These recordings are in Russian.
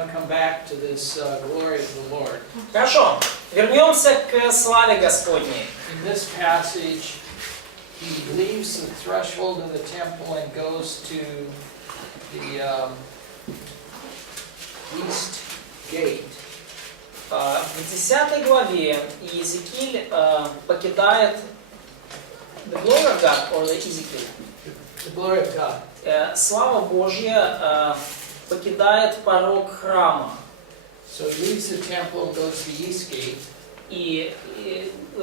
want to come back to this glory of the Lord. Хорошо, вернемся к славе Господней. In this passage, he leaves the threshold of the temple and goes to the east gate. В 10 главе Иезекииль покидает the glory of God or the Ezekiel. The glory of God. Слава Божья покидает порог храма. So he leaves the temple and goes to the east gate. И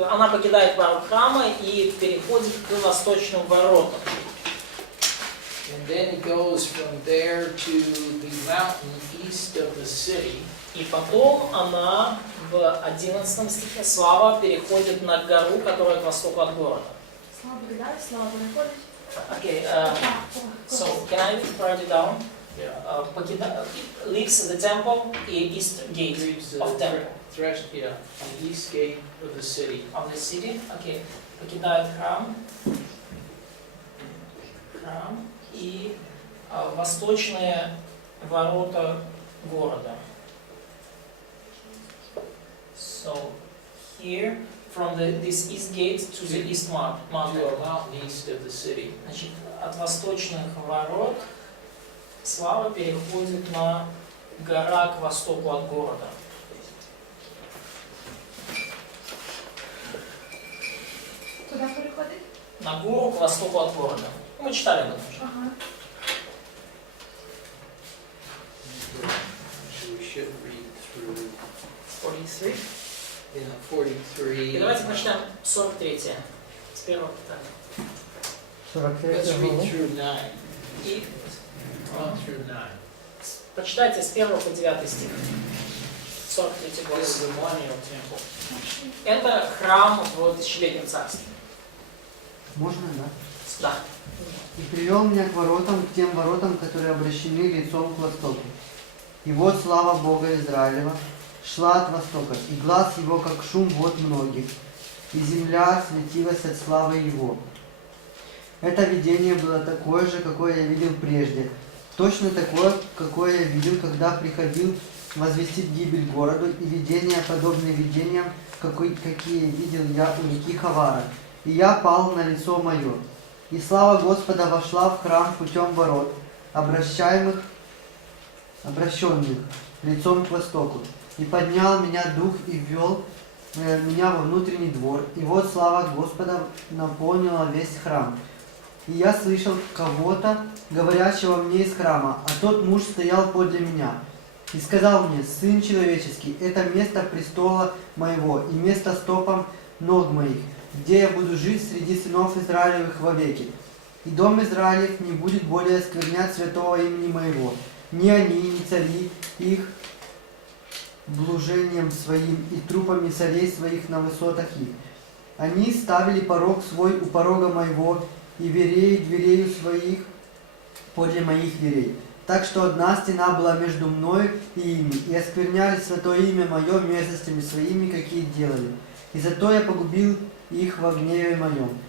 она покидает порог храма и переходит к восточным воротам. And then he goes from there to the mountain east of the city. И потом она в 11 стихе слава переходит на гору, которая к востоку от города. Слава покидает, слава переходит. Okay, so can I write it down? Yeah. Leaves the temple, east gate Leaves the of temple. the east gate of the city. Of the city, okay. Покидает храм и восточные ворота города. So here, from this east gate to the east mountain. To a mountain east of the city. Значит, от восточных ворот слава переходит на гора к востоку от города. Куда переходит? На гору к востоку от города. Мы читали об этом уже. Ага. We should read through 43. 43. И давайте прочитаем 43 с первого питания. 43 Let's read главу. through 9. И 1 through 9. почитайте с 1 по 9 стих. 43 главы. This is the millennial temple. Это храм в тысячелетнем царстве. Можно, да? Да. И привел меня к воротам, к тем воротам, которые обращены лицом к востоку. И вот слава Бога Израилева шла от востока, и глаз его, как шум вод многих, и земля светилась от славы его. Это видение было такое же, какое я видел прежде, точно такое, какое я видел, когда приходил возвестить гибель городу, и видения, подобные видениям, какие видел я у реки Хавара. И я пал на лицо мое. И слава Господа вошла в храм путем ворот, обращенных лицом к востоку. И поднял меня дух и ввел меня во внутренний двор. И вот слава Господа наполнила весь храм. И я слышал кого-то, говорящего мне из храма, а тот муж стоял подле меня. И сказал мне: Сын человеческий, это место престола моего и место стопам ног моих, где я буду жить среди сынов Израилевых вовеки. И дом Израилев не будет более осквернять святого имени моего, ни они, ни цари их блужением своим и трупами царей своих на высотах их. Они ставили порог свой у порога моего и дверей своих подле моих дверей. Так что одна стена была между мною и ими, и оскверняли святое имя мое мерзостями своими, какие делали. И зато я погубил их во гневе моем.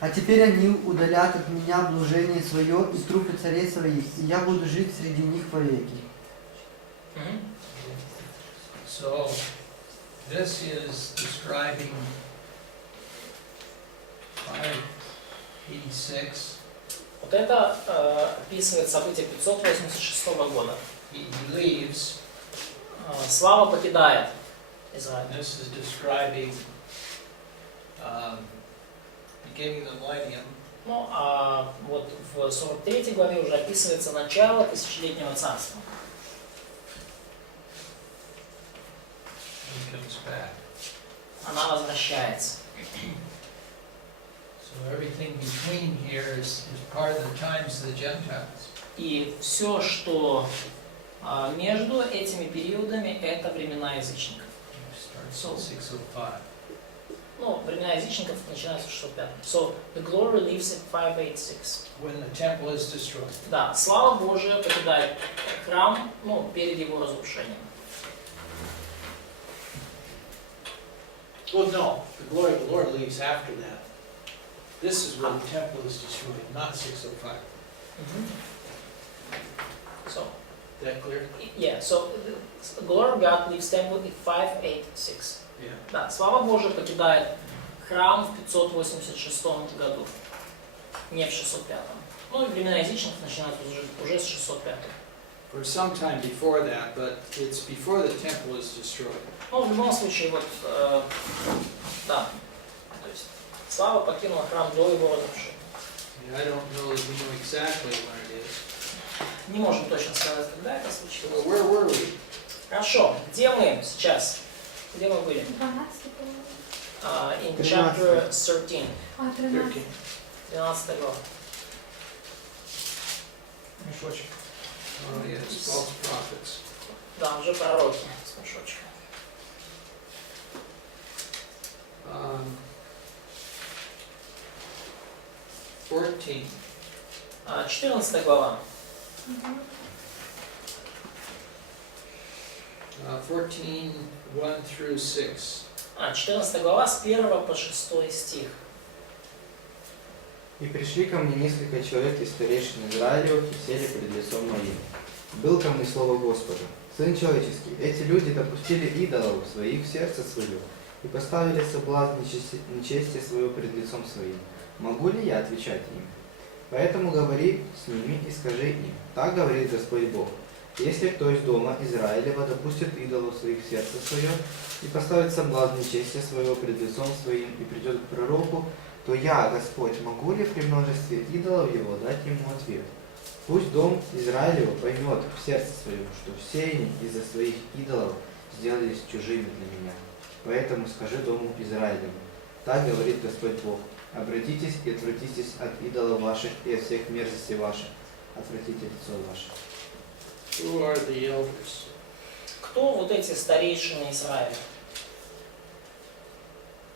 А теперь они удалят от меня блужение свое и трупы царей своих, и я буду жить среди них вовеки. So, this is describing 586. Вот это описывает событие 586 года. He leaves. Слава покидает Израиль. This is describing beginning the millennium. Ну, а вот в 43 главе уже описывается начало тысячелетнего царства. He comes back. Она возвращается. So everything between here is part of the times of the Gentiles. И все, что между этими периодами, это времена язычников. Starts in 605. Ну, времена язычников начинаются в 605. So, the glory leaves at 586. When the temple is destroyed. Да, слава Божия покидает храм, ну, перед его разрушением. Well, no, the glory of the Lord leaves after that. This is when the temple is destroyed, not 605. So, that clear? Yeah, so the glory of God leaves temple in 586. Yeah. Да, слава Божия покидает храм в 586 году, не в 605. Ну и времена язычников начинают уже с 605. For some time before that, but it's before the temple is destroyed. Ну, в любом случае, вот, да, то есть слава покинула храм до его разрушения. I don't know that we know exactly when it is. Не можем точно сказать, когда это случилось. So where were we? Хорошо, где мы сейчас? Где мы были? 12, по-моему. In chapter 13, 13. 12 глава. Мешочек. Oh yes, false prophets. Да, уже пророки с мешочком. 14. 14 глава. 14, 1 through 6. 14 глава с 1 по 6 стих. «И пришли ко мне несколько человек из старейшин Израилевых и сели пред лицом моим. Был ко мне слово Господа: Сын человеческий, эти люди допустили идолов своих в сердце свое и поставили соблазн нечестия своего пред лицом своим. Могу ли я отвечать им? Поэтому говори с ними и скажи им: так говорит Господь Бог. Если кто из дома Израилева допустит идолов своих в сердце свое и поставит соблазн нечестия своего пред лицом своим и придет к пророку, то я, Господь, могу ли при множестве идолов его дать ему ответ? Пусть дом Израилева поймет в сердце своем, что все они из-за своих идолов сделались чужими для меня. Поэтому скажи дому Израилеву: так говорит Господь Бог. Обратитесь и отвратитесь от идолов ваших и от всех мерзостей ваших. Отвратите лицо ваше. Who are the elders? Кто вот эти старейшины Израиля?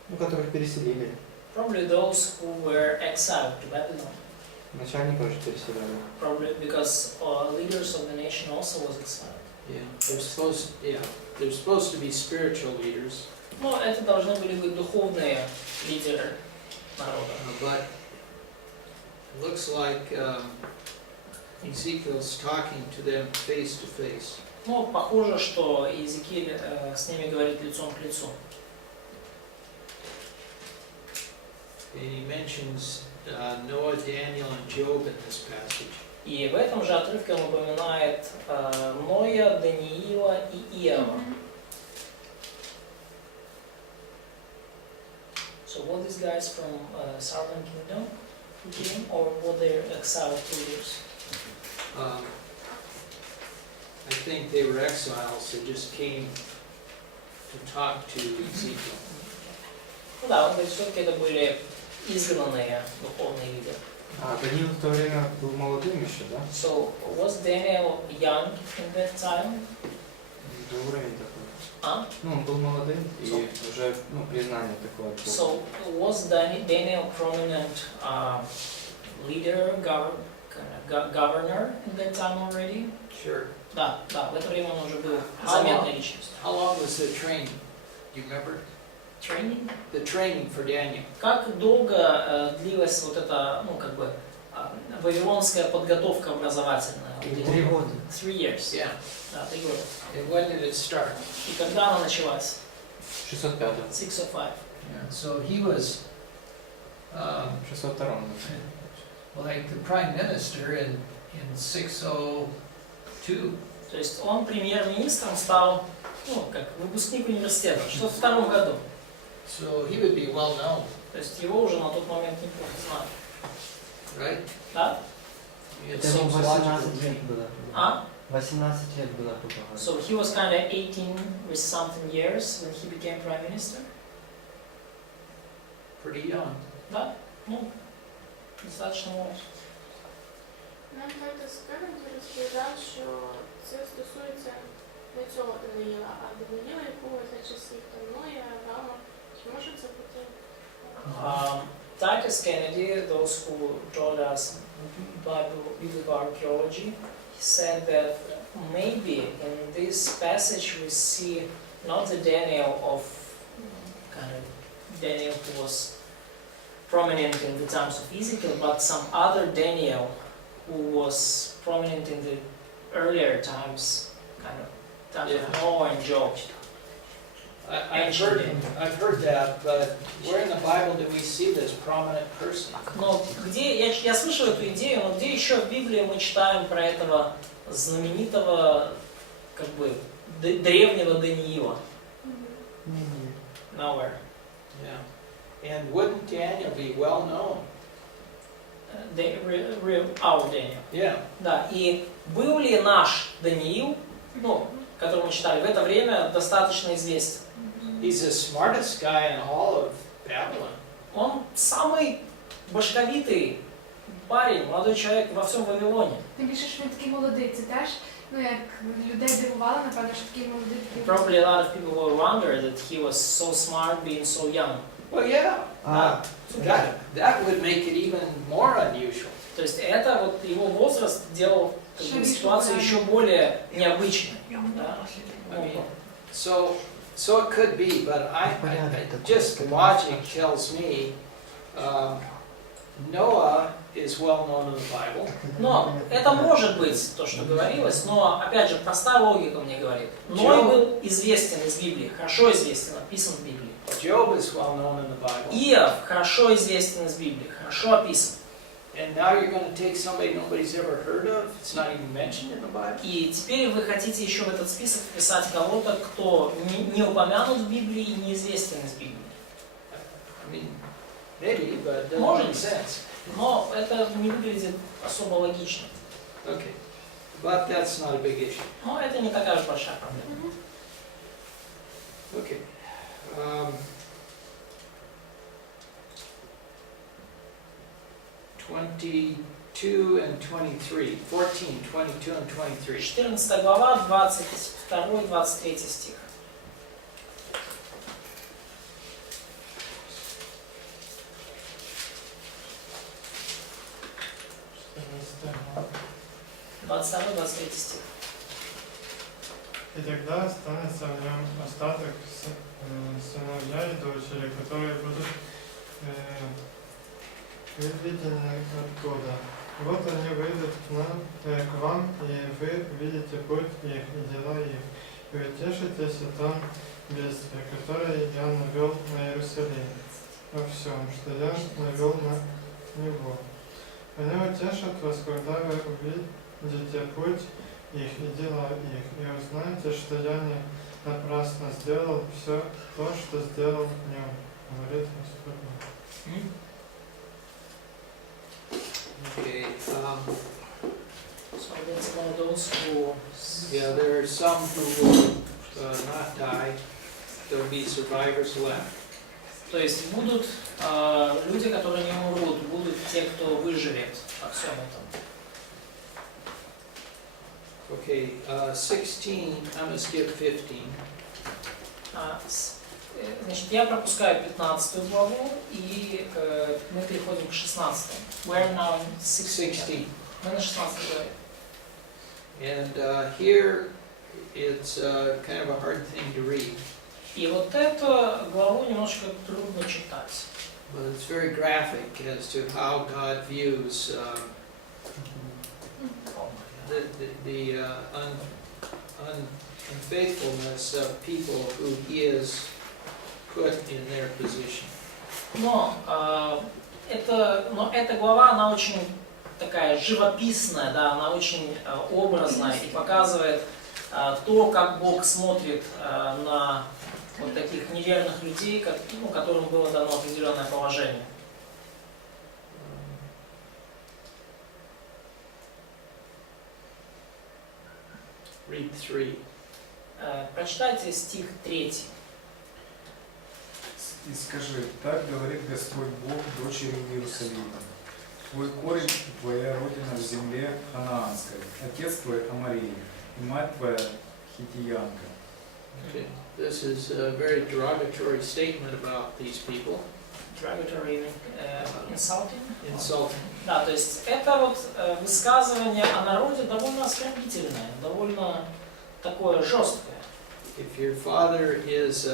Ну, которых переселили. Probably those who were exiled to Babylon. Начальников же переселяли. Probably because leaders of the nation also was exiled. Yeah, they're supposed to be spiritual leaders, Но это должны были быть духовные лидеры народа. but it looks like Ezekiel's talking to them face to face. Но похоже, что Иезекииль с ними говорит лицом к лицу. And he mentions Noah, Daniel, and Job in this passage. И в этом же отрывке он упоминает Ноя, Даниила и Иова. So were these guys from Southern Kingdom who came, or were they exiled leaders? I think they were exiles. They just came to talk to Ezekiel. Ну да, он говорит, все-таки это были изгнанные духовные лидеры. А Даниил в то время был молодым еще, да? So was Daniel young in that time? До уровня такой. А? Ну, он был молодым и уже, ну, признание такое от Бога. So was Daniel prominent leader, governor in that time already? Sure. Да, в это время он уже был заметной личностью. How long was the training? Do you remember? Training? The training for Daniel. Как долго длилась вот эта, ну, как бы, вавилонская подготовка образовательная? 3 года. 3 years. Yeah. Да, 3 года. And when did it start? И когда она началась? 605. 605. Yeah. So he was 602. like the prime minister in 602. То есть он премьер-министром стал, ну, как выпускник университета, в 602 году. So he would be well known, То есть его уже на тот момент неплохо знали. right? Да? It Это ему seems 18 logical. лет было. А? 18 лет было только. So he was kind of 18 with something years when he became prime minister. Pretty young. Да? Ну, достаточно молод. Нам тато Скаринг розповідав, що це стосується не цього Даниїла, а Даниїла, якого за часів Ноя, Авраама. Чи може це бути? Titus Kennedy, those who taught us biblical archaeology, he said that maybe in this passage we see not the Daniel of Daniel who was prominent in the times of Ezekiel, but some other Daniel who was prominent in the earlier times, kind of times Yeah. of Noah and Job. I've heard that, but where in the Bible do we see this prominent person? Но где, я слышал эту идею, но где еще в Библии мы читаем про этого знаменитого, как бы, древнего Даниила? Nowhere. Yeah. And wouldn't Daniel be well known? Our Daniel. Yeah. Да, и был ли наш Даниил, ну, который мы читали, в это время достаточно известен? He's the smartest guy in all of Babylon. Он самый башковитый парень, молодой человек во всем Вавилоне. Тим більше, що він такий молодий, це теж, ну, як людей дивувало, напевно, що такий молодий. Probably a lot of people will wonder that he was so smart being so young. Well, yeah. That would make it even more unusual. То есть это вот его возраст делал как бы, ситуацию еще более необычной. Да? I mean, so it could be, but I just logic tells me Noah is well known in the Bible. Но это может быть то, что говорилось, но опять же простая логика мне говорит. Ной был известен из Библии, хорошо известен, описан в Библии. Job is well known in the Bible. Иов хорошо известен из Библии, хорошо описан. And now you're going to take somebody nobody's ever heard of, it's not even mentioned in the Bible. И теперь вы хотите еще в этот список вписать кого-то, кто не упомянут в Библии и неизвестен из Библии. I mean, maybe, but it doesn't Может make быть. sense. Но это не выглядит особо логично. Okay, but that's not a big issue. Но это не такая уж большая проблема. Okay. 22 and 23. 14, 22 and 23. 14 глава, 22-23 стих. Двадцать 23 стих. И тогда останется в нем остаток сыновья и дочери, которые будут выведены оттуда. Вот они выйдут к вам, и вы видите путь их и дела их, и утешитесь о том бедствии, которое я навел на Иерусалим, во всем, что я навел на него. Они утешат вас, когда вы увидите путь их и дела их, и узнаете, что я не напрасно сделал все то, что сделал в нем, говорит Господь. Okay. So that's one of those who... Yeah, there are some who will not die. There will be survivors left. То есть будут люди, которые не умрут, будут те, кто выживет во всем этом. Okay, 16, I'm going to skip 15. Значит, я пропускаю 15 главу, и мы переходим к 16. We're now in 16. Мы на 16 главе. And here it's kind of a hard thing to read. И вот эту главу немножко трудно читать. But it's very graphic as to how God views the unfaithfulness of people who He has put in their position. Но эта глава, она очень такая живописная, да, она очень образная и показывает то, как Бог смотрит на вот таких неверных людей, которым было дано определенное положение. Read 3. Прочитайте стих 3. И скажи, так говорит Господь Бог, дочери Иерусалима. Твой корень и твоя родина в земле ханаанской, отец твой Амарей, и мать твоя хитиянка. Okay. This is a very derogatory statement about these people. Derogatory, insulting? Insulting. Да, то есть это вот высказывание о народе довольно оскорбительное, довольно такое жесткое. If your father is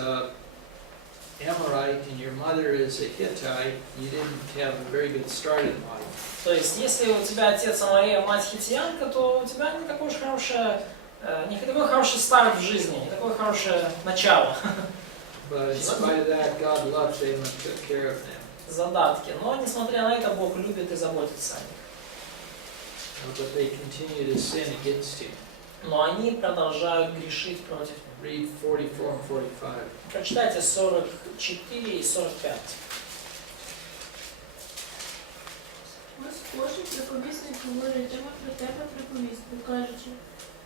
Amorite and your mother is a Hittite, you didn't have a very good start in life. То есть, если у тебя отец Амария, мать хитиянка, то у тебя не такой уж не такой хороший старт в жизни, не такое хорошее начало. But in spite of that, God loved them and took care of them. Задатки. Но, несмотря на это, Бог любит и заботится о них. But they continue to sin against him. Но они продолжают грешить против него. Read 44 and 45. Прочитайте 44 и 45. Ось кожен приповісник говоритиме про тебе приповістку, кажучи,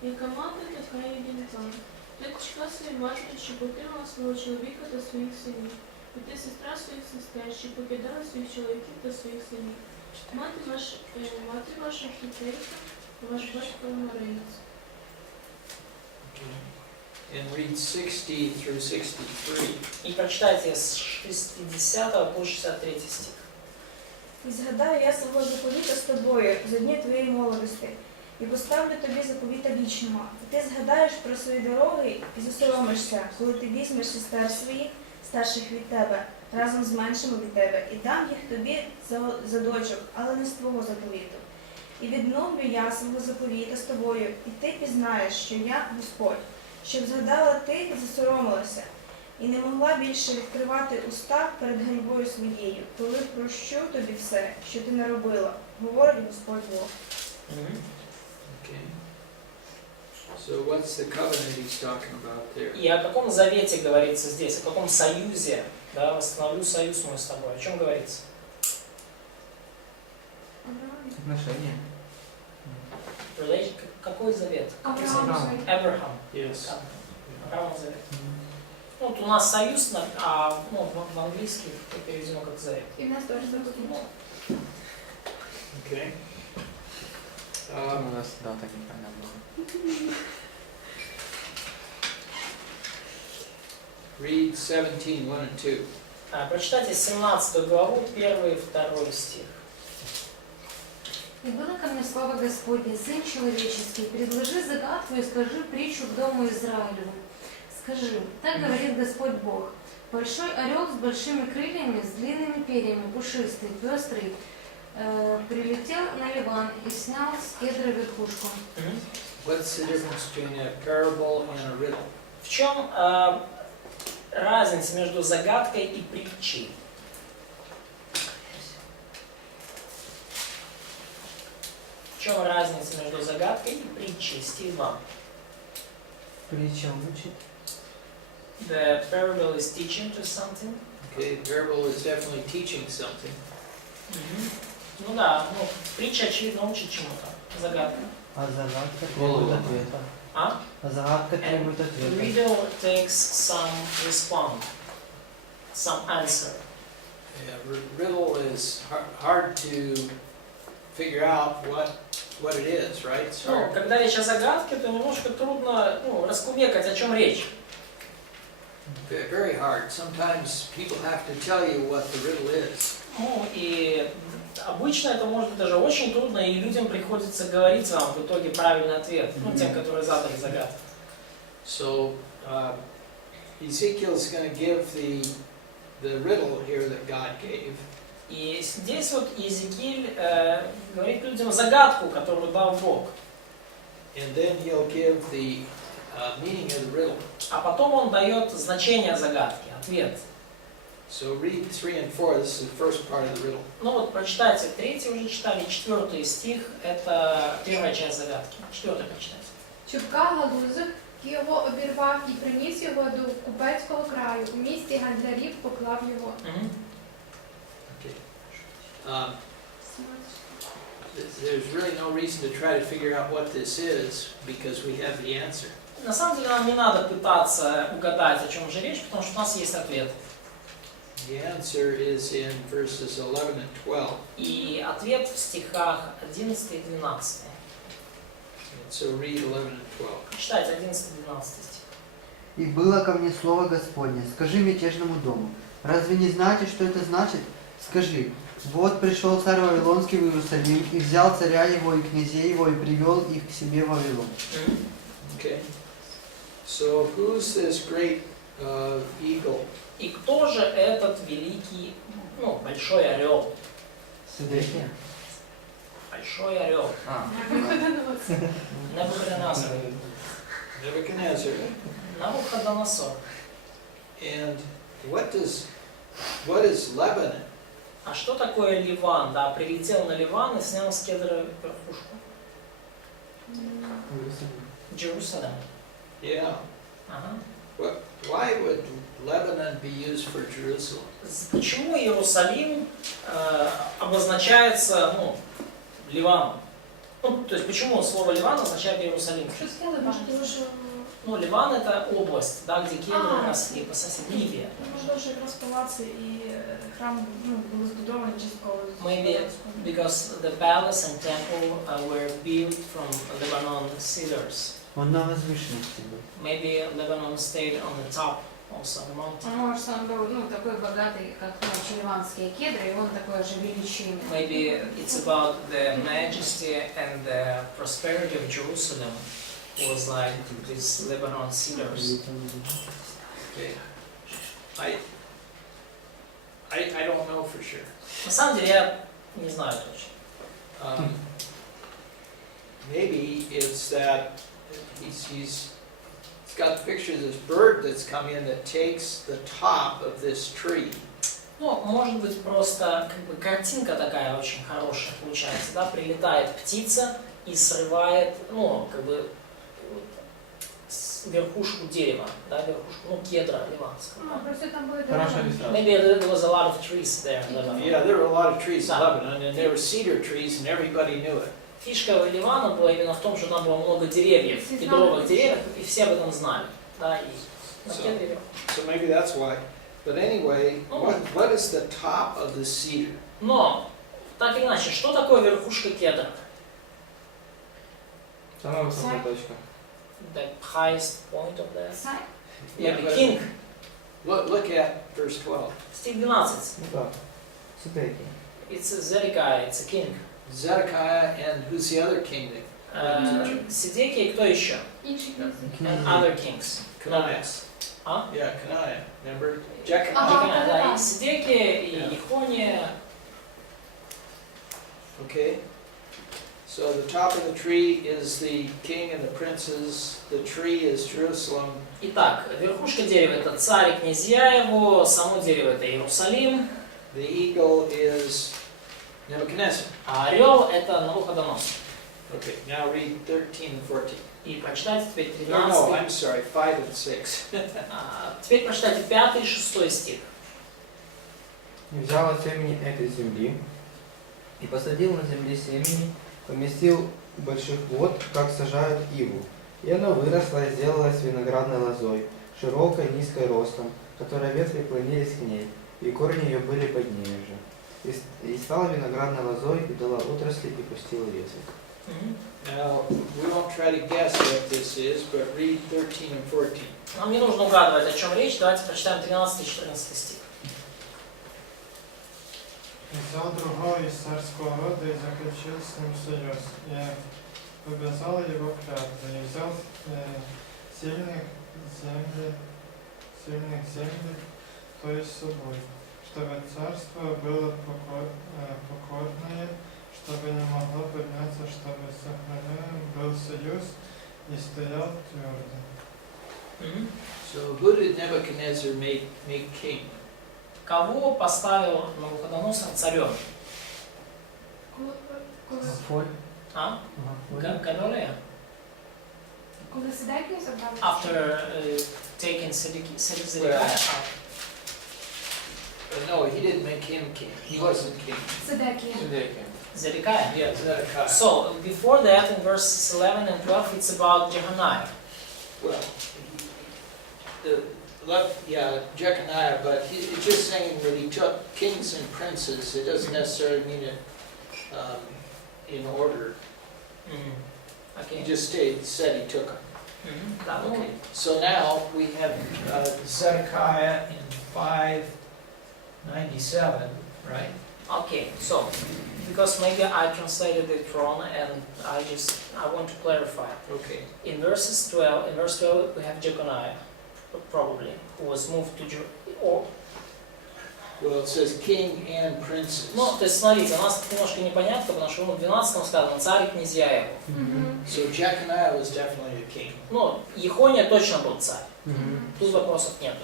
яка мати, така і донька. Ти дочка своєї матері, що покинула свого чоловіка та своїх синів, і ти сестра своїх сестер, що покидала своїх чоловіків та своїх синів. Мати ваша хітейка, ваш батько Амореєць. And read 60 through 63. І прочитайте з 60 по 63 стих. І згадаю я свого заповіта з тобою за дні твоєї молодості, і поставлю тобі заповіта вічного. І ти згадаєш про свої дороги і засоромишся, коли ти візьмеш сестер своїх, старших від тебе, разом з меншими від тебе, і дам їх тобі за дочок, але не з твого заповіту. І відновлю я свого заповіта з тобою, і ти пізнаєш, що я Господь, щоб згадала ти і засоромилася, і не могла більше відкривати уста перед ганьбою своєю, коли прощу тобі все, що ти не робила, говорить Господь Бог. Okay. So what's the covenant he's talking about there? И о каком завете говорится здесь, о каком союзе, да, восстановлю союз мой с тобой, о чем говорится? Отношения. Какой завет? Авраам. Авраам. Yes. Авраам завет. Ну, вот у нас союз, а в английский переведено как завет. І в нас теж записано. Okay. У нас дата непонятна. Read 17, 1 and 2. Прочитайте 17 главу, 1 и 2 стих. «И было ко мне слово Господне, Сын человеческий, предложи загадку и скажи притчу к дому Израилеву. Скажи, так говорит Господь Бог, большой орел с большими крыльями, с длинными перьями, пушистый, пестрый, прилетел на Ливан и снял с кедра верхушку». What's the difference between a parable and a riddle? В чем разница между загадкой и притчей? В чем разница между загадкой и притчей? Стих 2. Притча учит. The parable is teaching to something. Okay, the parable is definitely teaching something. Ну да, притча очевидно учит чему-то. Загадка. А загадка требует ответа. А? А загадка требует The ответа. riddle takes some response, some answer. Yeah, riddle is hard to figure out what it is, right? It's Ну, hard. когда речь о загадке, то немножко трудно раскумекать, о чем речь. Very hard. Sometimes people have to tell you what the riddle is. Ну и обычно это может быть даже очень трудно, и людям приходится говорить вам в итоге правильный ответ, тем, которые задали загадку. So Ezekiel is going to give the riddle here that God gave. И здесь вот Иезекииль говорит людям загадку, которую дал Бог. And then he'll give the meaning of the riddle. А потом он дает значение загадки, ответ. So read 3 and 4. This is the first part of the riddle. Ну вот прочитайте 3 уже читали, 4 стих, это первая часть загадки. 4 прочитайте. Чутка галузок його обірвав і приніс його до купецького краю. У місті гандлярів поклав його. There's really no reason to try to figure out what this is because we have the answer. На самом деле нам не надо пытаться угадать, о чем же речь, потому что у нас есть ответ. The answer is in verses 11 and 12. И ответ в стихах 11 и 12. So read 11 and 12. Читайте 11 и 12 стих. «И было ко мне слово Господне, скажи мятежному дому, разве не знаете, что это значит? Скажи, вот пришел царь Вавилонский в Иерусалим, и взял царя его и князей его, и привел их к себе в Вавилон». Okay. So who's this great eagle? И кто же этот великий, ну, большой орел? Сидекия. Большой орел. Навуходоносор. Nebuchadnezzar. Навуходоносор. And what is Lebanon? А что такое Ливан? Да, прилетел на Ливан и снял с кедра верхушку. Jerusalem. Yeah. Ага. Why would Lebanon be used for Jerusalem? Почему Иерусалим обозначается, ну, Ливаном? Ну, то есть почему слово Ливан означает Иерусалим? Ну, Ливан это область, да, где кедры росли, по соседству Ливия. Можливо, що якраз палаци і храм були збудовані частково. Maybe because the palace and temple were built from Lebanon cedars. Он на возвышенности был. Maybe Lebanon stayed on the top also of the mountain. Может, он был, ну, такой богатый, как наши ливанские кедры, и он такое же величие. Maybe it's about the majesty and the prosperity of Jerusalem. Was like these Lebanon cedars. Okay. I don't know for sure. На самом деле я не знаю точно. Maybe it's that he's got the picture of this bird that's come in that takes the top of this tree. Ну, может быть, просто как бы картинка такая очень хорошая получается, да? Прилетает птица и срывает, ну, как бы верхушку дерева, да, верхушку, ну, кедра ливанского. Просто там были Maybe there was a lot of trees there in Lebanon. Yeah, there were a lot of trees in Lebanon, and there were cedar trees, and everybody knew it. Фишка Ливана была именно в том, что там было много деревьев, кедровых деревьев, и все об этом знали, да, и на кедре верхушка. So maybe that's why. But anyway, what is the top of the cedar? Но, так или иначе, что такое верхушка кедра? Самая высокая точка. The highest point of the... Yeah, Maybe but king. look at verse 12. Стих 12. Ну да. Сидекия. It's a Zedekiah, it's a king. Zedekiah, and who's the other king? Сидекия и кто еще? And other kings. Coniah. А? Yeah, Coniah. Remember? Jeconiah. Jeconiah, да, и Сидекия, и Ихония. Okay. So the top of the tree is the king and the princes. The tree is Jerusalem. Итак, верхушка дерева это царь и князья его, само дерево это Иерусалим. The eagle is Nebuchadnezzar. А орел это Навуходоносор. Okay, now read 13 and 14. И прочитайте теперь No, 13. I'm sorry, 5 and 6. Теперь прочитайте 5 и 6 стих. И взял от семени этой земли и посадил на земле семени, поместил больших вод, как сажают иву. И оно выросло и сделалось виноградной лозой, широкой, низкой ростом, которая ветви клонились к ней, и корни ее были под нею же. И стала виноградной лозой, и дала отрасли, и пустила ветви. Now, we won't try to guess what this is, but read 13 and 14. Нам не нужно угадывать, о чем речь. Давайте прочитаем 13 и 14 стих. И взял другого из царского рода и заключил с ним союз, и обязал его клятву, и взял сильных земли, то есть собой, чтобы царство было покорное, чтобы не могло подняться, чтобы сохранен был союз и стоял твердо. So who did Nebuchadnezzar make king? Кого поставил Навуходоносор царем? Фоль. А? Гадолея? Коли Сидекію забрали? After taking Zedekiah. No, he didn't make him king. He wasn't king. Сидекія. Zedekiah. Yeah, Zedekiah. So, before that, in verses 11 and 12, it's about Jehoniah. Well, Jeconiah, but it's just saying that he took kings and princes. It doesn't necessarily mean it in order. He Okay. just said he took them. Да, ну, Okay. So now we have Zedekiah in 597, right? Okay, so, because maybe I translated it wrong and I want to clarify. Okay. In verse 12, we have Jeconiah. probably, who was moved to Jerusalem. Well, it says king and princes. Ну, то есть, смотрите, у нас немножко непонятно, потому что в 12 сказано царь и князья его. So Jeconiah was definitely a king. Ну, Ехония точно был царь. Тут вопросов нет.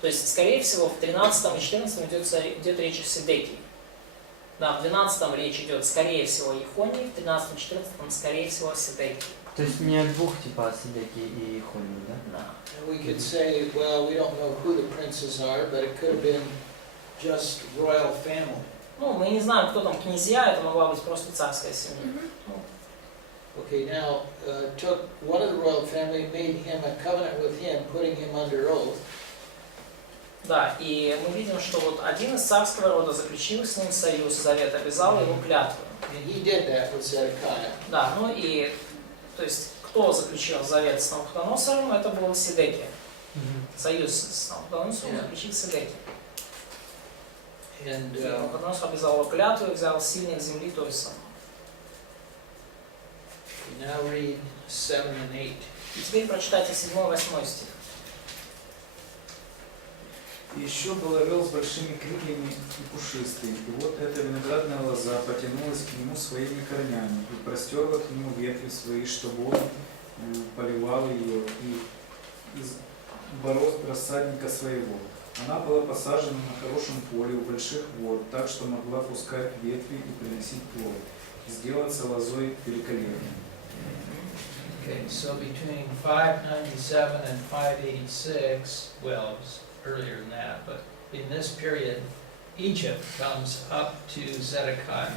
То есть, скорее всего, в 13 и 14 идет речь о Седекии. Да, в 12 речь идет, скорее всего, о Ехонии, в 13 и 14 скорее всего, о Седекии. То есть не от двух типа Седеки и Ехонии, да? Да. And we could say, well, we don't know who the princes are, but it could have been just royal family. Ну, мы не знаем, кто там князья, это могла быть просто царская семья. Okay, now, took one of the royal family, made him a covenant with him, putting him under oath. Да, и мы видим, что вот один из царского рода заключил с ним союз, завет, обязал его клятву. And he did that with Zedekiah. Да, ну и, то есть, кто заключил завет с Навуходоносором, это был Седекия. Союз с Навуходоносором заключил Седекия. And Навуходоносор обязал его клятву и взял сильных земли той самой. now read 7 and 8. И теперь прочитайте 7-8 стих. И еще был орел с большими крыльями и пушистый, и вот эта виноградная лоза потянулась к нему своими корнями и простерла к нему ветви свои, чтобы он поливал ее и из борозд рассадника своего. Она была посажена на хорошем поле у больших вод, так что могла пускать ветви и приносить плод, и сделаться лозой великолепной. Okay, so between 597 and 586, well, it was earlier than that, but in this period, Egypt comes up to Zedekiah.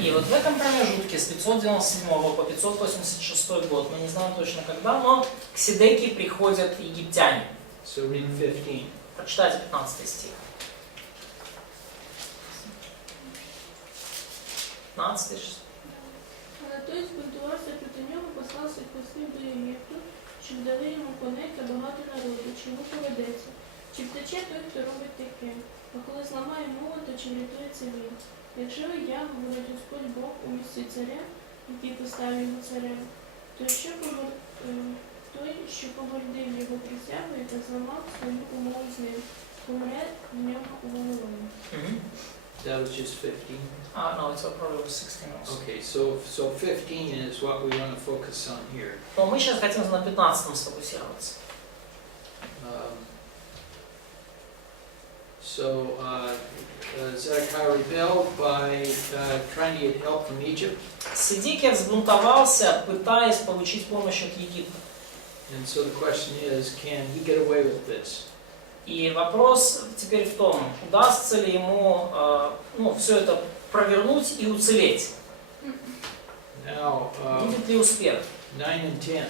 И вот в этом промежутке с 597 по 586 год, мы не знаем точно когда, но к Седекии приходят египтяне. So read 15. Прочитайте 15 стих. 15 стих. Той збунтувався проти нього, послався послів до Єгипту, щоб дали йому коней та багато народу, чому поведеться. Чи втече той, хто робить таке? А коли зламає мову, то чи врятується він? Якщо я, говорить Господь Бог, у місці царя, який поставив його царем, то той, що погордив його присягою та зламав свою умову з ним, помре в ньому у Вавилоні. That was just 15. No, it's probably 16 also. Okay, so 15 is what we want to focus on here. Но мы сейчас хотим на 15 сфокусироваться. So Zedekiah rebelled by trying to get help from Egypt. Седекия взбунтовался, пытаясь получить помощь от Египта. And so the question is, can he get away with this? И вопрос теперь в том, удастся ли ему все это провернуть и уцелеть. Now, Будет ли успех? 9 and 10.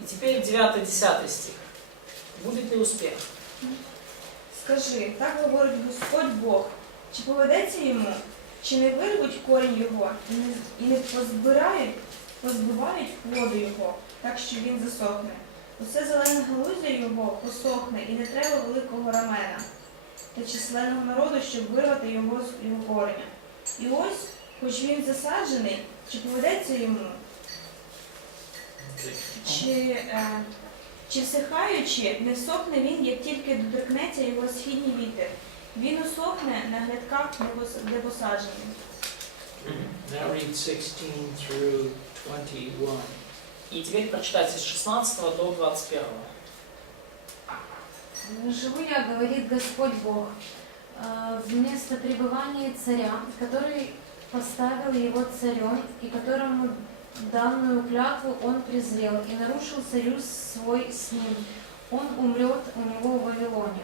И теперь 9-10 стих. Будет ли успех? Скажи, так говорить Господь Бог, чи поведеться йому, чи не вирвуть корінь його, і не позбивають плоду його, так що він засохне. Усе зелене галузя його посохне, і не треба великого рамена та численного народу, щоб вирвати його з його кореня. І ось, хоч він засаджений, чи поведеться йому, чи всихаючи, не всохне він, як тільки доторкнеться його східній вітер. Він усохне на грядках, де посаджений. Now read 16 through 21. И теперь прочитайте с 16 до 21. Живу я, говорит Господь Бог, вместо пребывания царя, который поставил его царем, и которому данную клятву он презрел и нарушил союз свой с ним. Он умрет у него в Вавилоне.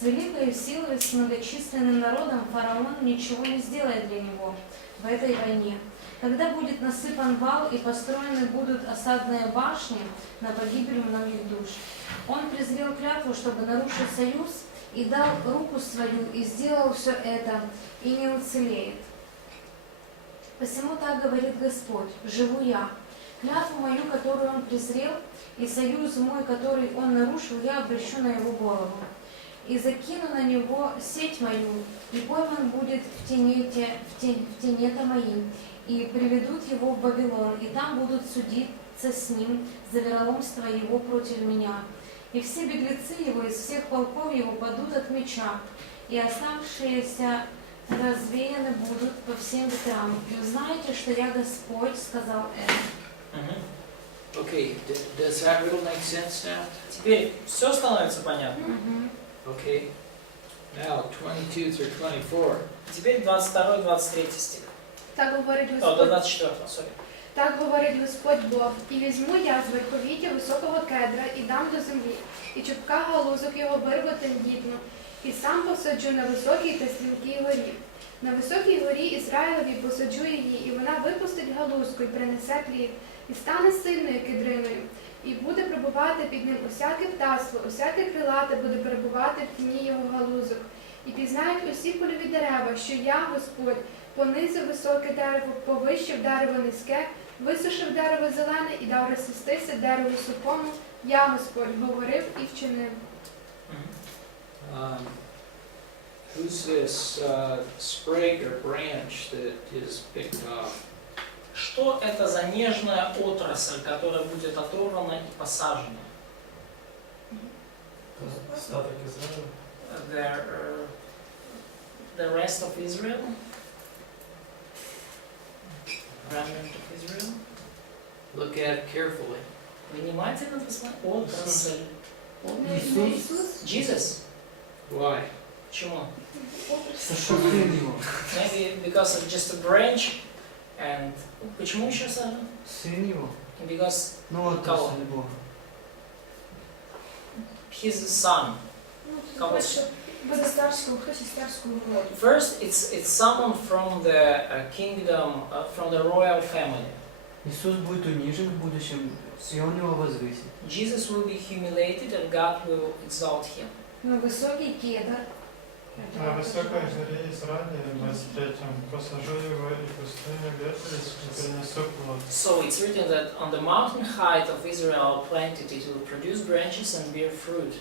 С великой силой, с многочисленным народом фараон ничего не сделает для него в этой войне. Когда будет насыпан вал и построены будут осадные башни на погибель многих душ. Он презрел клятву, чтобы нарушить союз, и дал руку свою, и сделал все это, и не уцелеет. Посему так говорит Господь, живу я. Клятву мою, которую он презрел, и союз мой, который он нарушил, я обращу на его голову. И закину на него сеть мою, и пойман будет в тенета моим, и приведут его в Вавилон, и там будут судиться с ним за вероломство его против меня. И все беглецы его из всех полков его падут от меча, и оставшиеся развеяны будут по всем ветрам. И узнаете, что я Господь, сказал это. Okay, does that riddle make sense now? Теперь все становится понятно. Okay. Now, 22 through 24. Теперь 22-23 стих. Так говорить О, до Господь. 24, сори. Так говорить Господь Бог, і візьму я з верховіття високого кедра і дам до землі, і чубка галузок його вирву тендітно, і сам посаджу на високій та стрімкій горі. На високій горі Ізраїлеві посаджу її, і вона випустить галузку і принесе плід, і стане сильною кедриною, і буде перебувати під ним усяке птаство, усяке крилате буде перебувати в тіні його галузок. І пізнають усі польові дерева, що я, Господь, понизив високе дерево, повищив дерево низьке, висушив дерево зелене і дав розцвістися дереву сухому. Я, Господь, говорив і вчинив. Who's this sprig or branch that is picked off? Что это за нежная отрасль, которая будет оторвана и посажена? Остаток Израиля. The rest of Israel? Remnant of Israel? Look at it carefully. Внимательно посмотрите. Отрасль. Иисус, Jesus. Why? Почему? что сын его. Maybe because of just a branch and... Почему еще сажен? Сын его. Because Ну вот Кого? отрасль Бога. he's the son. Кого? Буде старською, хтось із старської роду. First, it's someone from the kingdom, from the royal family. Иисус будет унижен в будущем, и Он его возвысит. Jesus will be humiliated and God will exalt him. Но высокий кедр. На высокой горе Израиля, 23-м, посажу его и пустыню ветвись, и принесу плод. So it's written that on the mountain height of Israel planted, it will produce branches and bear fruit.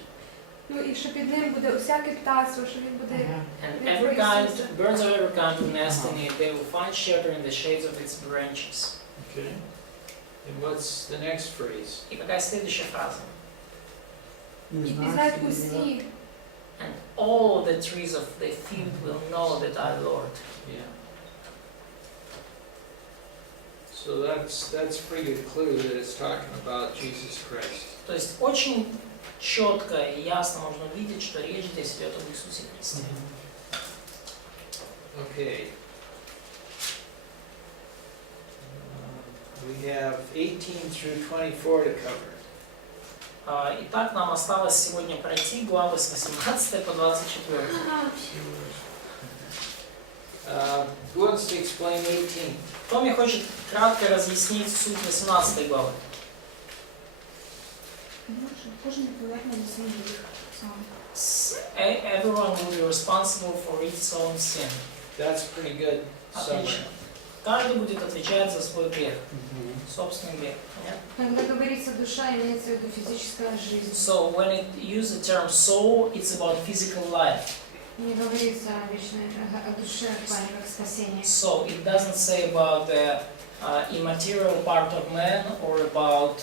Ну і що під ним буде усяке птаство, що він буде. And every kind, birds of every kind will nest in it. They will find shelter in the shades of its branches. Okay. And what's the next phrase? И какая следующая фраза? І пізнають усі. And all the trees of the field will know that I Lord. Yeah. So that's a pretty good clue that it's talking about Jesus Christ. То есть очень четко и ясно можно видеть, что речь здесь идет об Иисусе Христе. Okay. We have 18 through 24 to cover. Итак, нам осталось сегодня пройти главы с 18 по 24. Who wants to explain 18? Кто мне хочет кратко разъяснить суть 18 главы? Кожен відповідає за свій гріх сам. Everyone will be responsible for its own sin. That's pretty good summary. Отлично. Каждый будет отвечать за свой грех, собственный грех. Понятно? Когда говорится душа, имеется в виду физическая жизнь. So when it uses the term soul, it's about physical life. Не говорится о вечной, о душе в плане как спасение. So it doesn't say about the immaterial part of man or about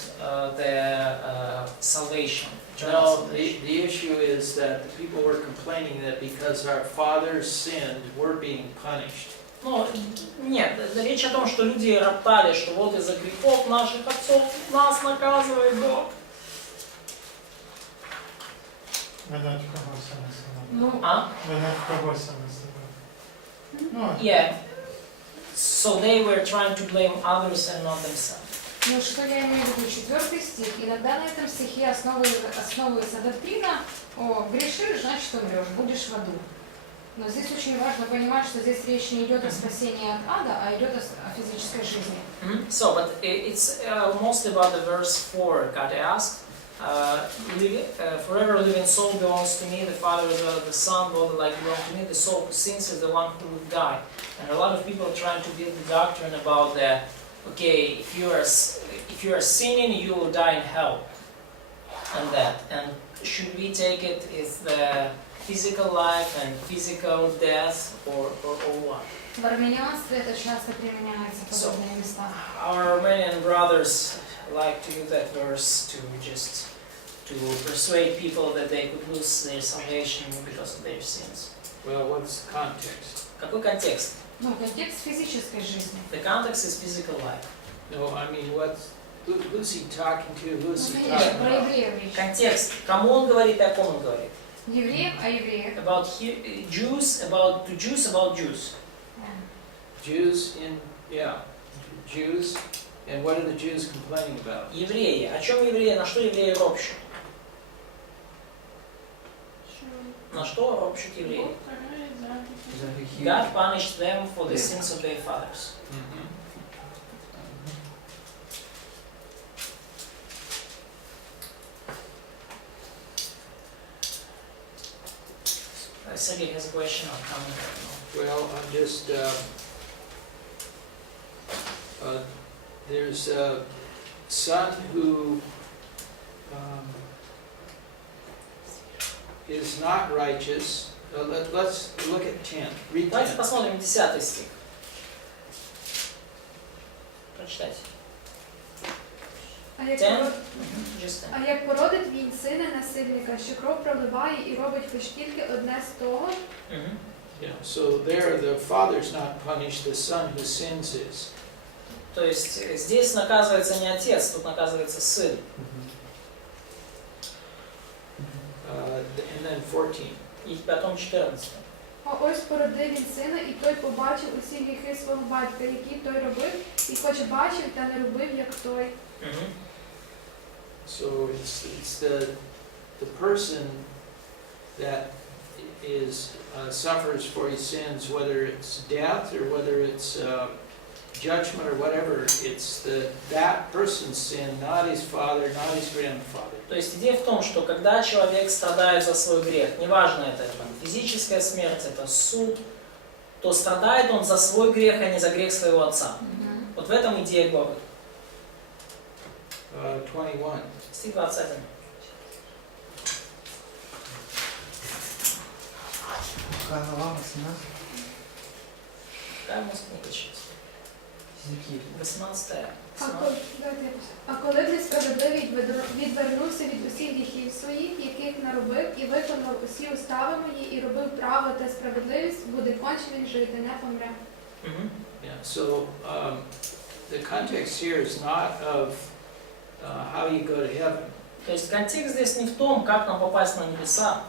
the salvation. No, the issue is that the people were complaining that because our fathers sinned, we're being punished. Ну, нет, речь о том, что люди роптали, что вот из-за грехов наших отцов нас наказывает Бог. Винять кого саме себе. Ну, Винять кого саме себе. Ну, Yeah. So they were trying to blame others and not themselves. ну что я имею в виду? 4 стих. Иногда на этом стихе основывается доктрина: о, грешишь, значит умрешь, будешь в аду. Но здесь очень важно понимать, что здесь речь не идет о спасении от ада, а идет о физической жизни. So, but it's mostly about the verse 4. God asked, forever living soul belongs to me, the Father as well as the Son, both alike belong to me. The soul who sins is the one who will die. And a lot of people are trying to build the doctrine about that. Okay, if you are sinning, you will die in hell, and that. And should we take it as the physical life and physical death, or what? В армянианстве это часто применяется в подобные места. Our Armenian brothers like to use that verse to just to persuade people that they could lose their salvation because of their sins. Well, what's the context? Какой контекст? Ну, контекст физической жизни. The context is physical life. No, I mean, who's he talking to? Who's Ну, he конечно, talking про about? евреев речь. Контекст. Кому он говорит и о ком он говорит? Не евреев, а евреев. About Jews, about Jews. Jews Jews, and what are the Jews complaining about? Евреи. О чем евреи, на что евреи ропщут? На что ропщут евреи? Бог карає задніх. Is that a huge- God punished them for the Yeah. sins of their fathers. Mhm. Sergey has a question on comment right now. Well, I'm just, there's a son who is not righteous. Let's look at 10. Read Давайте 10. посмотрим 10 стих. Прочитайте. А як 10. пород- Just 10. А як породить він сина насильника, що кров проливає і робить хоч тільки одне з того, Мгм. Yeah, so there the father's not punished, the son who sins is. То есть здесь наказывается не отец, тут наказывается сын. And then 14. И в 5-14. а ось породив він сина, і той побачив усі гріхи свого батька, які той робив, і хоч бачив, та не робив, як той. Мгм. So it's the person that suffers for his sins, whether it's death or whether it's judgment or whatever. It's that person's sin, not his father, not his grandfather. То есть идея в том, что когда человек страдает за свой грех, неважно это там, физическая смерть, это суд, то страдает он за свой грех, а не за грех своего отца. Вот в этом идея главы. 21. Стих 21. Какая глава? 18? Какая у нас книга сейчас? Иезекииля. 18. А коли, дайте я пишу. А коли б несправедливий відвернувся від усіх гріхів своїх, яких наробив, і виконав усі устави мої, і робив право та справедливість, буде конче він жити, не помре. Мгм. Yeah. So the context here is not of how you go to heaven. То есть контекст здесь не в том, как нам попасть на небеса.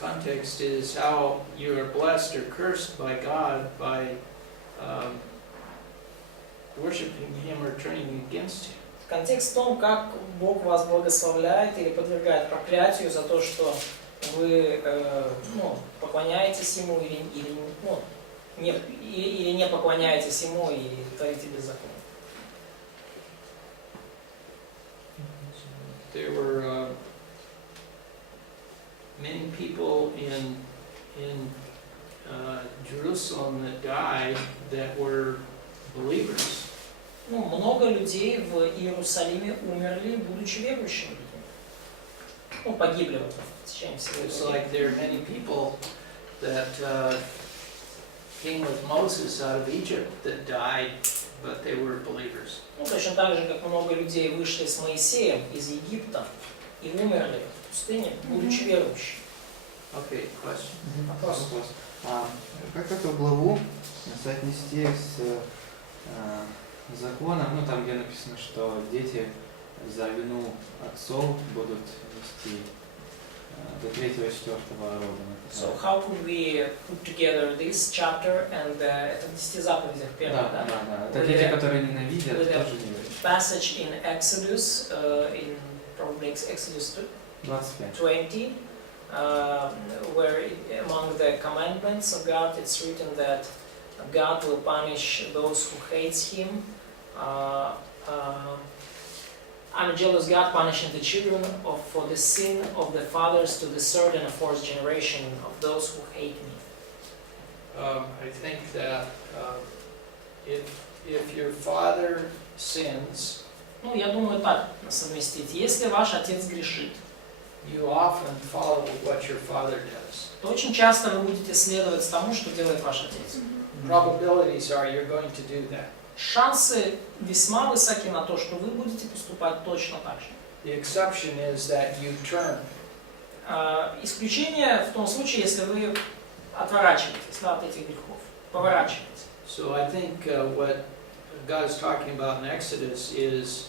Context is how you are blessed or cursed by God by worshiping Him or turning against Him. Контекст в том, как Бог вас благословляет или подвергает проклятию за то, что вы поклоняетесь Ему или не поклоняетесь Ему и творите беззаконие. There were many people in Jerusalem that died that were believers. Ну, много людей в Иерусалиме умерли, будучи верующими людьми. Ну, погибли в течение всего It's этого. like there are many people that came with Moses out of Egypt that died, but they were believers. Ну, точно так же, как много людей вышли с Моисеем из Египта и умерли в пустыне, будучи верующими. Okay, question. Вопрос. Как эту главу соотнести с законом, ну там где написано, что дети за вину отцов будут нести до 3-4 рода. So how could we put together this chapter and это в 10 заповедях первых, Да, да? да, да. Это With дети, a- которые ненавидят, with a тоже не верят. Passage in Exodus, in probably Exodus 25. 20, where among the commandments of God it's written that God will punish those who hate Him. I'm a jealous God, punishing the children for the sin of the fathers to the third and fourth generation of those who hate me. I think that if your father sins, Ну, я думаю, так совместить. Если ваш отец грешит, you often follow what your father does. то очень часто вы будете следовать тому, что делает ваш отец. Probabilities are you're going to do that. Шансы весьма высоки на то, что вы будете поступать точно так же. The exception is that you turn. Исключение в том случае, если вы отворачиваетесь, да, от этих грехов, поворачиваетесь. So I think what God is talking about in Exodus is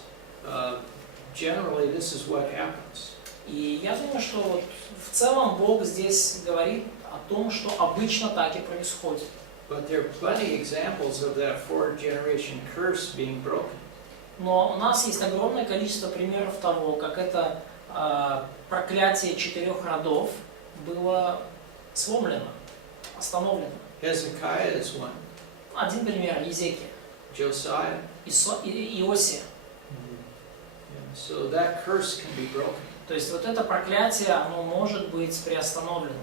generally this is what happens. И я думаю, что вот в целом Бог здесь говорит о том, что обычно так и происходит. But there are plenty of examples of that fourth generation curse being broken. Но у нас есть огромное количество примеров того, как это проклятие 4 родов было сломлено, остановлено. Hezekiah is one. Один пример — Иезекииля, Josiah. Иосия. So that curse can be broken. То есть вот это проклятие, оно может быть приостановлено.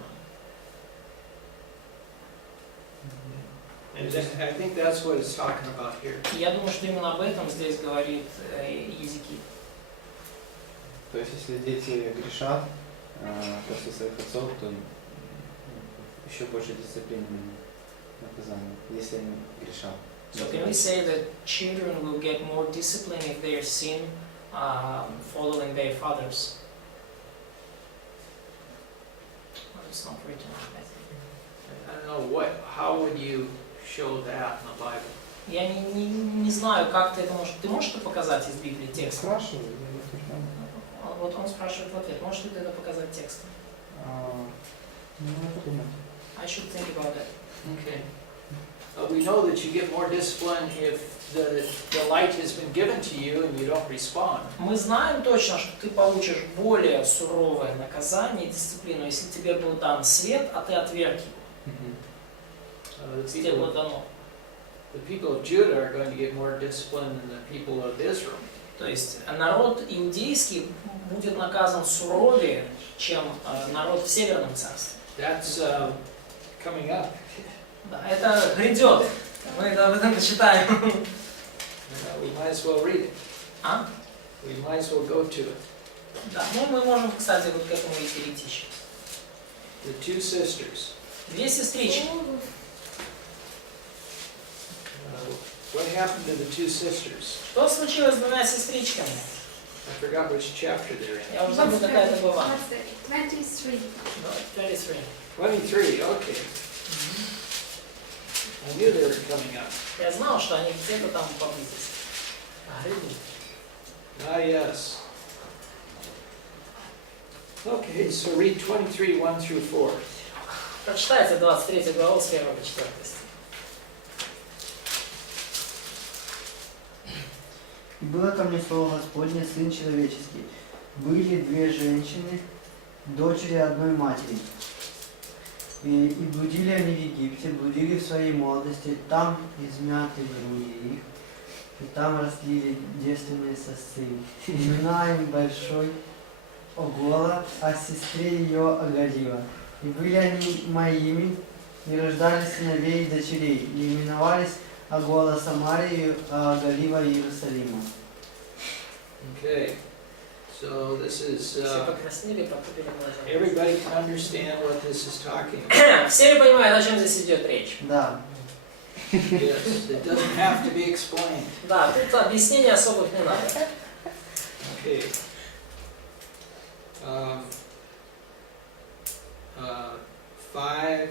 And I think that's what it's talking about here. И я думаю, что именно об этом здесь говорит Иезекииль. То есть, если дети грешат после своих отцов, то еще больше дисциплины, наказания, если они грешат. So can we say that children will get more discipline if they sin following their fathers? Well, it's not written, I think. I don't know how would you show that in the Bible? Я не знаю, как ты это можешь... Ты можешь это показать из Библии текстом? Спрашиваю, я утверждаю. Вот он спрашивает в ответ. Можешь ли ты это показать текстом? Ну, это думать. I should think about that. Okay. We know that you get more discipline if the light has been given to you and you don't respond. Мы знаем точно, что ты получишь более суровое наказание и дисциплину, если тебе был дан свет, а ты отверг его. Тебе было дано. The people of Judah are going to get more discipline than the people of Israel. То есть народ иудейский будет наказан суровее, чем народ в Северном царстве. That's coming up. Да, это грядет. Мы об этом читаем. We might as well read it. А? We might as well go to it. Да, ну мы можем, кстати, вот к этому и перейти сейчас. The two sisters. Две сестрички. What happened to the two sisters? Что случилось с двумя сестричками? I forgot which chapter they're in. Я уже забыл, какая это была. 23. 23. 23, okay. I knew they were coming up. Я знал, что они где-то там поблизости. Yes. Okay, so read 23, 1 through 4. Прочитайте 23 главу с 1 по 4 стих. И было ко мне слово Господне, Сын Человеческий. Были две женщины, дочери одной матери. И блудили они в Египте, блудили в своей молодости, там измяты груди их, и там растлили девственные сосцы. Имена им большой Огола, а сестре ее Оголива. И были они моими, и рождали сыновей и дочерей, и именовались Огола Самарию, а Оголива Иерусалима. Okay, so this is, Все покраснели, потупили глаза. everybody can understand what this is talking about. Все ли понимают, о чем здесь идет речь? Да. Yes, it doesn't have to be explained. Да, тут объяснений особых не надо. Okay. 5.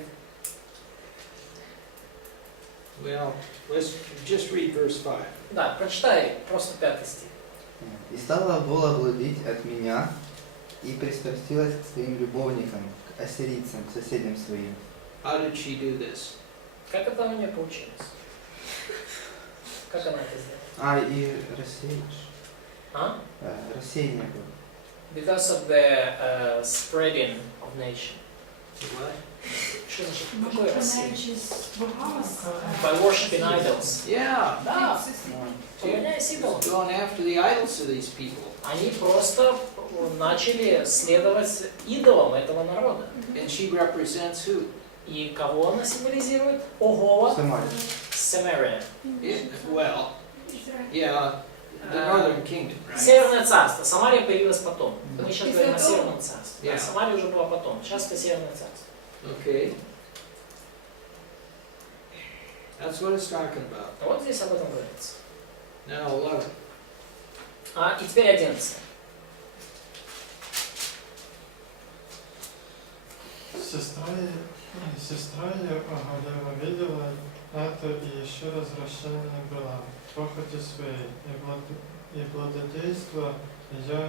Well, let's just read verse 5. Да, прочитай просто 5 стих. «И стала Огола блудить от меня, и пристрастилась к своим любовникам, к ассирийцам, соседям своим». How did she do this? Как это у нее получилось? Как она это сделала? И рассеешь. А? Рассеяние было. Because of the spreading of nation. What? Что значит? Какое рассеяние? Поклоняючись богам, By worshiping idols. Yeah, Да. Поклоняясь идолам. going after the idols of these people. Они просто начали следовать идолам этого народа. And she represents who? И кого она символизирует? Огола, Самария. Самария. Well, yeah, the northern kingdom, right? Северное царство. Самария появилась потом. Мы сейчас говорим о Израиль. Северном царстве. Yeah. Да, Самария уже была потом. Сейчас это Северное царство. Okay. That's what it's talking about. Вот здесь об этом говорится. Now 11. И теперь 11. Сестра ее Оголева видела это и еще развращение была в похоти своей, и благодейство ее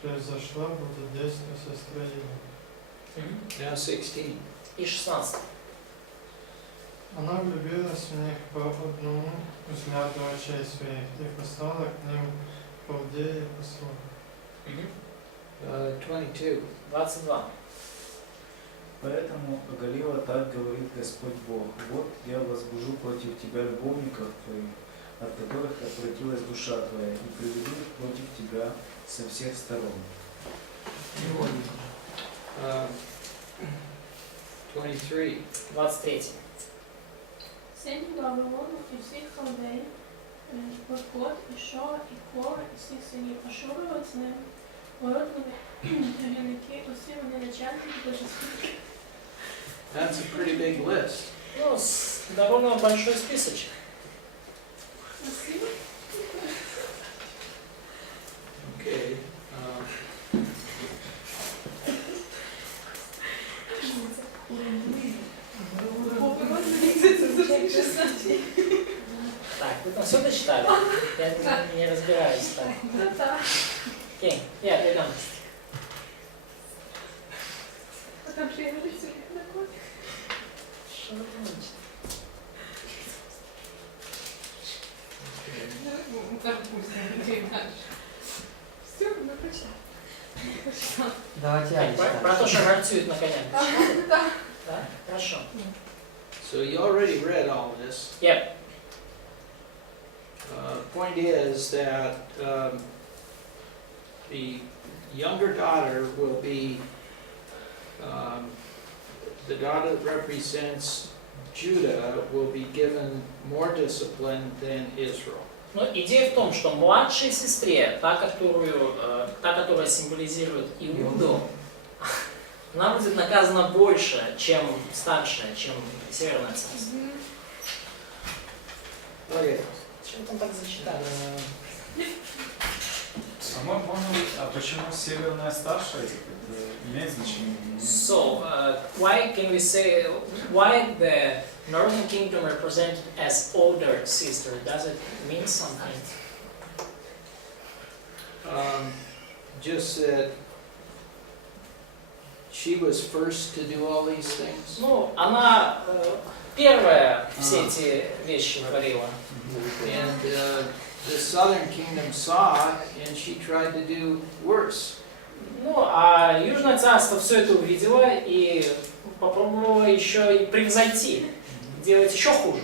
превзошло благодейство сестры ее. Now 16. И 16. Она влюбилась в них по одному взгляду очей своих и послала к ним полдеи послов. 22. 22. Поэтому оголила так говорит Господь Бог. Вот я возбужу против тебя любовников твоих, от которых отвратилась душа твоя, и приведу их против тебя со всех сторон. 23. 23. Синів Вавилону і всіх халдеїв, Варкот, і Шоа, і Кора, і всіх синів Ашурова з ним, воротливі юники, усі вони начальники божественні. That's a pretty big list. Ну, довольно большой списочек. Красиво? Okay. Так, вы там все дочитали? Я не разбираюсь. Так. Окей, я передам. А там же я нарисую на код. Что вы думаете? Все, мы прочитали. Давайте я Про то, что рартует на коня. Да. Да? Хорошо. So you already read all this. Yep. Point is that the younger daughter will be the daughter that represents Judah will be given more discipline than Israel. Но идея в том, что младшей сестре, та, которая символизирует Иуду, она будет наказана больше, чем старшая, чем Северное царство. Okay. Чего там так зачитали? А почему северная старшая? Это имеет значение? So, why can we say, why the Northern Kingdom represented as older sister? Does it mean something? Just that she was first to do all these things. Ну, она первая все эти вещи творила. And the southern kingdom saw it, and she tried to do worse. Ну, а Южное царство все это увидело и попробовало еще и превзойти, делать еще хуже.